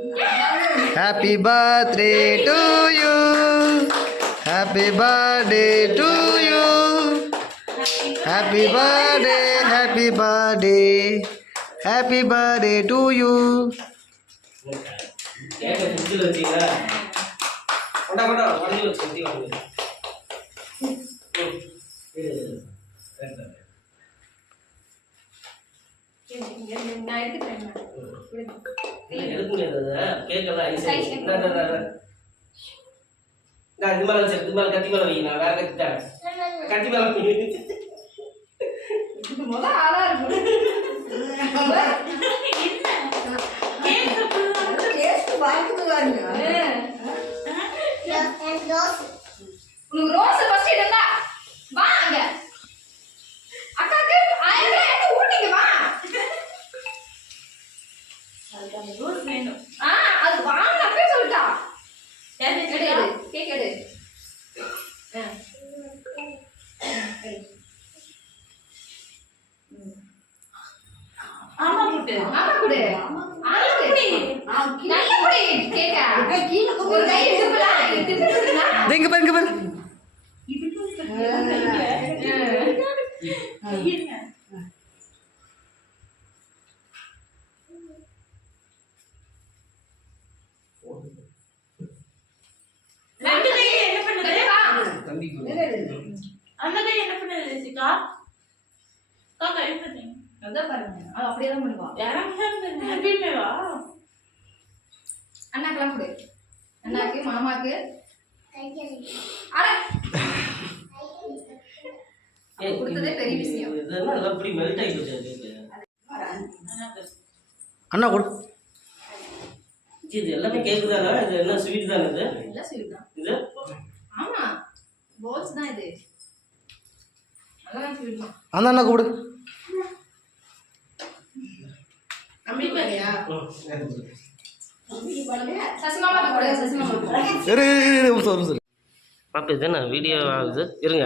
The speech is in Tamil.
Happy birthday to you. Happy birthday to you. Happy birthday, happy birthday. Happy birthday to you. அண்ணாக்கெல்லாம் கொடு. அண்ணாக்கு மாமாக்கு கொடுத்ததே பெரிய விஷயம். அண்ணா கொடு. இது எல்லாமே கேக் தானா? இது என்ன ஸ்வீட் தானே? இது எல்லாம் ஸ்வீட் தான். இது ஆமா போல்ஸ் தான் இது. அதான் ஸ்வீட் தான். அந்த அண்ணா கொடு. அம்மி பேரியா? சசிமாமா கூட சசிமாமா. பாப்பா இதுனா வீடியோ ஆகுது இருங்க.